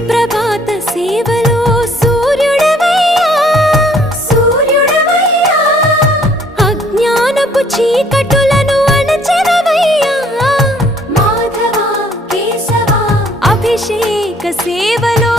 ప్రభాత సేవలో సూర్యుడవయ్యా సూర్యుడవయ్యా అజ్ఞానపు చీకటులను అణచెదవయ్యా మాధవ కేశవ అభిషేక సేవలో